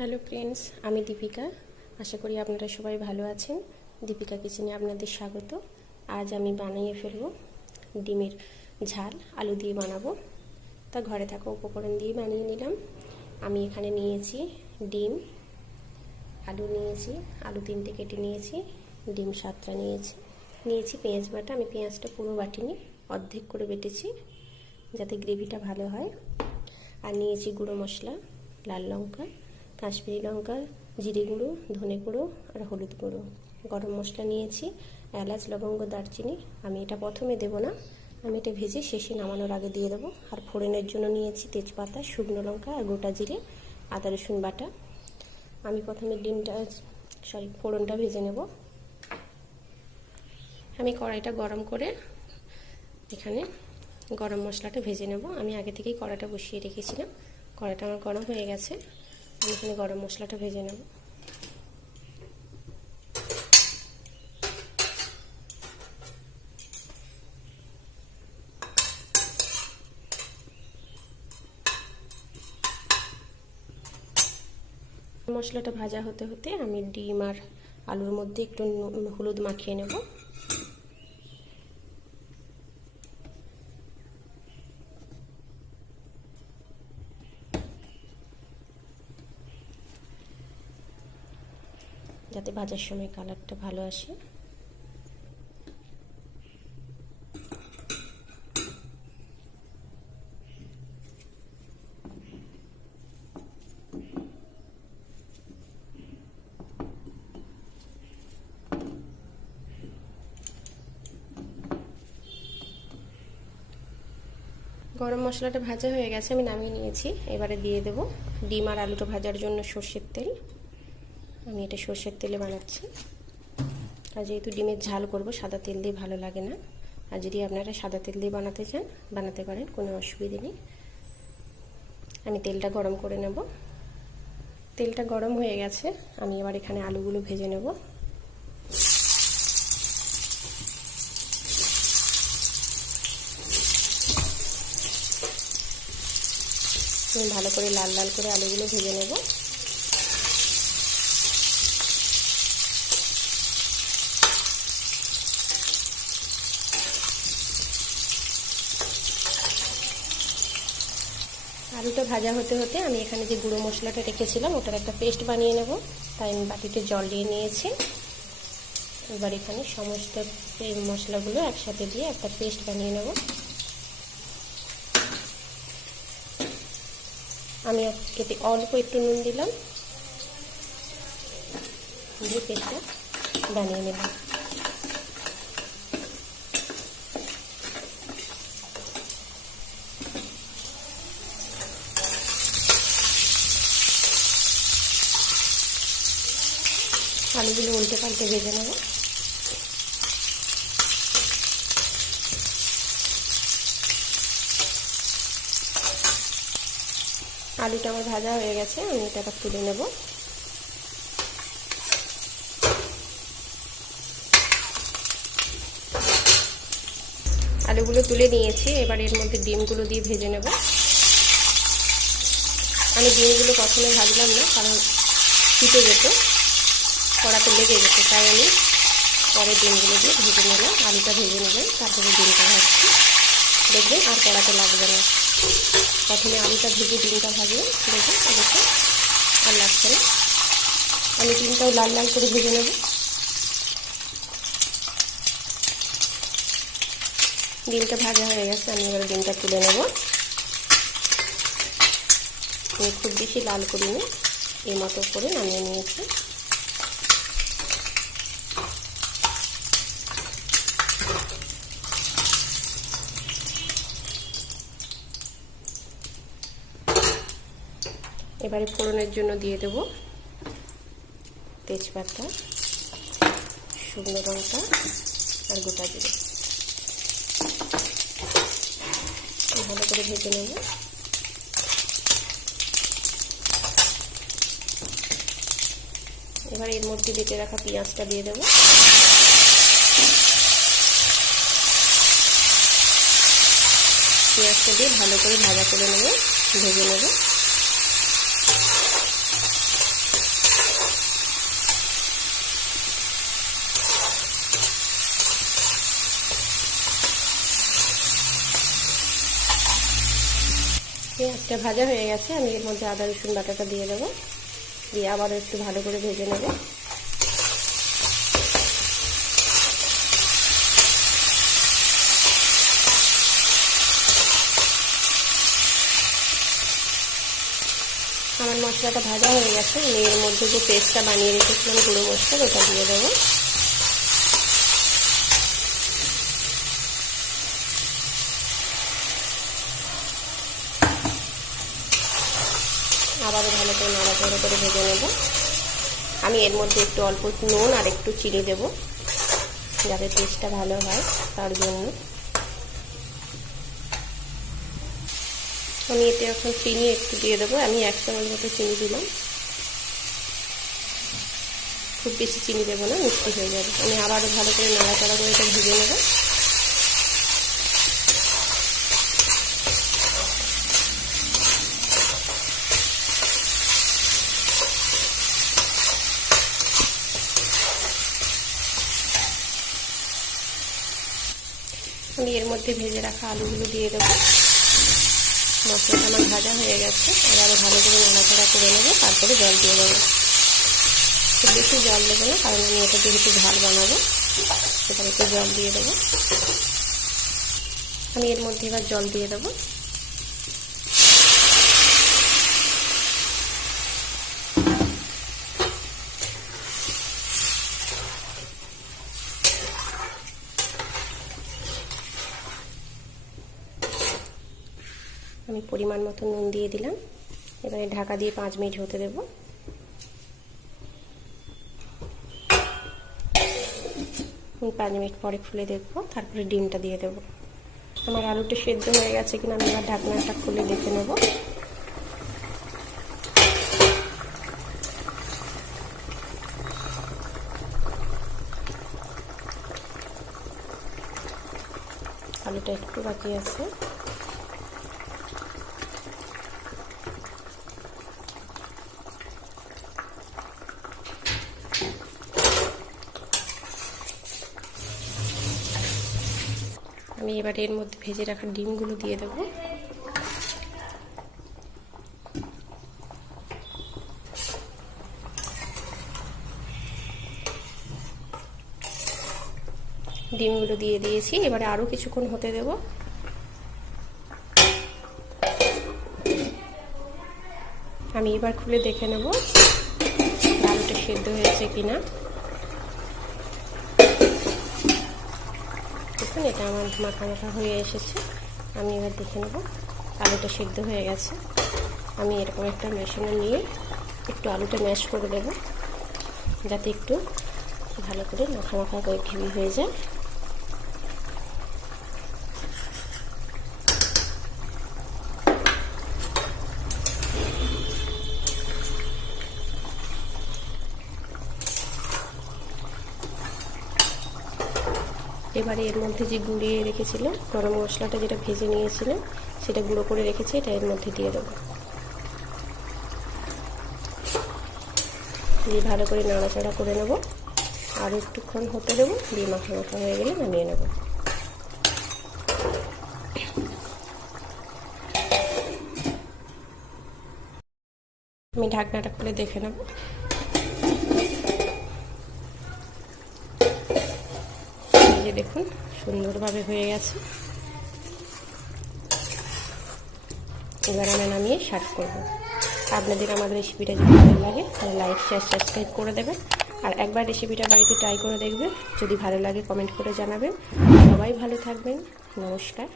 Hello friends আমি দীপিকা। আশা করি আপনারা সবাই ভালো আছেন। দীপিকা কিচেনে আপনাদের স্বাগত। আজ আমি বানিয়ে ফেলব ডিমের ঝাল, আলু দিয়ে বানাবো। তা ঘরে থাকা উপকরণ দিয়ে বানিয়ে নিলাম। আমি এখানে নিয়েছি ডিম, আলু নিয়েছি, আলু তিনটে কেটে নিয়েছি, ডিম সাতটা নিয়েছি। নিয়েছি পেঁয়াজ বাটা। আমি পেঁয়াজটা পুরো বাটিনি, অর্ধেক করে বেটেছি, যাতে গ্রেভিটা ভালো হয়। আর নিয়েছি গুঁড়ো মশলা, লাল লঙ্কা কাশ্মীরি লঙ্কা, জিরে গুঁড়ো, ধনে গুঁড়ো আর হলুদ গুঁড়ো। গরম মশলা নিয়েছি, এলাচ, লবঙ্গ, দারচিনি। আমি এটা প্রথমে দেবো না। আমি এটা ভেজে শেষে নামানোর আগে দিয়ে দেবো। আর ফোড়নের জন্য নিয়েছি তেজপাতা, শুকনো লঙ্কা আর গোটা জিরে, আদা, রসুন বাটা। আমি প্রথমে ডিমটা, সরি, ফোড়নটা ভেজে নেব। আমি কড়াইটা গরম করে এখানে গরম মশলাটা ভেজে নেব। আমি আগে থেকেই কড়াটা বসিয়ে রেখেছিলাম। কড়াটা আমার গরম হয়ে গেছে। আমি এখানে গরম মশলাটা ভেজে নেব। মশলাটা ভাজা হতে হতে আমি ডিম আর আলুর মধ্যে একটু হলুদ মাখিয়ে নেব। যাতে ভাজার সময় কালারটা ভালো আসে। গরম মশলাটা ভাজা হয়ে গেছে, আমি নামিয়ে নিয়েছি। এবারে দিয়ে দেব ডিম আর আলুটা ভাজার জন্য সর্ষের তেল। আমি এটা সর্ষের তেলে বানাচ্ছি। আর যেহেতু ডিমের ঝাল করব, সাদা তেল দিয়ে ভালো লাগে না। আর যদি আপনারা সাদা তেল দিয়ে বানাতে চান, বানাতে পারেন, কোনো অসুবিধে নেই। আমি তেলটা গরম করে নেব। তেলটা গরম হয়ে গেছে, আমি এবার এখানে আলুগুলো ভেজে নেব। ভালো করে লাল লাল করে আলুগুলো ভেজে নেব। আলুটা ভাজা হতে হতে আমি এখানে যে গুঁড়ো মশলাটা রেখেছিলাম, ওটার একটা পেস্ট বানিয়ে নেব। তাই আমি বাটিতে জল দিয়ে নিয়েছি। এবার এখানে সমস্ত এই মশলাগুলো একসাথে দিয়ে একটা পেস্ট বানিয়ে নেব। আমি কেটে অল্প একটু নুন দিলাম। দিয়ে পেস্টটা বানিয়ে নেব। আলুগুলো উল্টে পাল্টে ভেজে নেব। আলুটা আমার ভাজা হয়ে গেছে, আমি এটা আবার তুলে নেব। আলুগুলো তুলে নিয়েছি, এবার এর মধ্যে ডিমগুলো দিয়ে ভেজে নেব। আমি ডিমগুলো প্রথমে ভাজলাম না, কারণ ফুটে যেত। কড়াতে লেগে গেছে, তাই আমি পরে ডিমগুলো দিয়ে ভেজে নিলাম আলুটা ভেজে নিলাম তারপরে ডিমটা ভাজছি। দেখবেন আর কড়াতে লাগবে না। প্রথমে আলুটা ভেজে ডিমটা ভাজবে দেখুন দেখুন আর লাগছে না। আমি ডিমটাও লাল লাল করে ভেজে নেব। ডিমটা ভাজা হয়ে গেছে, আমি এবার ডিমটা তুলে নেব। আমি খুব বেশি লাল করিনি এই মতো করে নামিয়ে নিয়েছি। এবারে ফোড়নের জন্য দিয়ে দেব তেজপাতা, শুকনো লঙ্কা আর গোটা জিরে। ভালো করে ভেজে নেব। এবার এর মধ্যে বেটে রাখা পেঁয়াজটা দিয়ে দেব। পেঁয়াজটা দিয়ে ভালো করে ভাজা করে নেব, ভেজে নেব। এটা ভাজা হয়ে গেছে, আমি এর মধ্যে আদা, রসুন বাটাটা দিয়ে দেবো। দিয়ে আবারও একটু ভালো করে ভেজে নেব। আমার মশলাটা ভাজা হয়ে গেছে, আমি এর মধ্যে যে পেস্টটা বানিয়ে রেখেছিলাম, গুঁড়ো মশলা, ওটা দিয়ে দেবো। আবারও ভালো করে নাড়াচাড়া করে ভেজে নেব। আমি এর মধ্যে একটু অল্প নুন আর একটু চিনি দেব, যাতে টেস্টটা ভালো হয় তার জন্য। আমি এতে এখন চিনি একটু দিয়ে দেবো, আমি এক চামচ মতো চিনি দিলাম। খুব বেশি চিনি দেবো না, মিষ্টি হয়ে যাবে। আমি আবারও ভালো করে নাড়াচাড়া করে এটা ভেজে নেব। এর মধ্যে ভেজে রাখা আলুগুলো দিয়ে দেবো। মশলাটা আমার ভাজা হয়ে গেছে, এবারে ভালো করে নাড়াচাড়া করে নেব, তারপরে জল দিয়ে দেবো। খুব বেশি জল দেবো না, কারণ আমি এটা যেহেতু ঝাল বানাবো সেখানে জল দিয়ে দেবো। আমি এর মধ্যে এবার জল দিয়ে দেবো। আমি পরিমাণ মতো নুন দিয়ে দিলাম। এবারে ঢাকা দিয়ে পাঁচ মিনিট হতে দেব। পাঁচ মিনিট পরে খুলে দেখব, তারপরে ডিমটা দিয়ে দেব। আমার আলুটা সেদ্ধ হয়ে গেছে কিনা আমি এবার ঢাকনাটা খুলে দেখে নেব। আলুটা একটু বাকি আছে। এবার এর মধ্যে ভেজে রাখা ডিমগুলো দিয়ে দেব। ডিমগুলো দিয়ে দিয়েছি, এবারে আরও কিছুক্ষণ হতে দেব। আমি এবার খুলে দেখে নেব, আলুটা সেদ্ধ হয়েছে কিনা। দেখুন, এটা আমার মাখা মাখা হয়ে এসেছে। আমি এবার দেখে নেব। আলুটা সিদ্ধ হয়ে গেছে। আমি এরকম একটা মেশিনে নিয়ে একটু আলুটা ম্যাশ করে দেবো যাতে একটু ভালো করে মাখা মাখা করে ঘিবি হয়ে যায়। এবারে এর মধ্যে যে গুঁড়িয়ে রেখেছিল, গরম মশলাটা যেটা ভেজে নিয়েছিলেন সেটা গুঁড়ো করে রেখেছি, এটা এর মধ্যে দিয়ে দেবো। দিয়ে ভালো করে নাড়াচাড়া করে নেব। আর একটুক্ষণ হতে দেবো, দিয়ে মাখা মাখা হয়ে গেলে নামিয়ে নেব। আমি ঢাকনাটা খুলে দেখে নেব। যে দেখুন, সুন্দরভাবে হয়ে গেছে। এবার আমি নামিয়ে সার্ভ করব। আপনাদের আমাদের রেসিপিটা যদি ভালো লাগে, তাহলে লাইক শেয়ার সাবস্ক্রাইব করে দেবেন। আর একবার রেসিপিটা বাড়িতে ট্রাই করে দেখবেন। যদি ভালো লাগে কমেন্ট করে জানাবেন। সবাই ভালো থাকবেন। নমস্কার।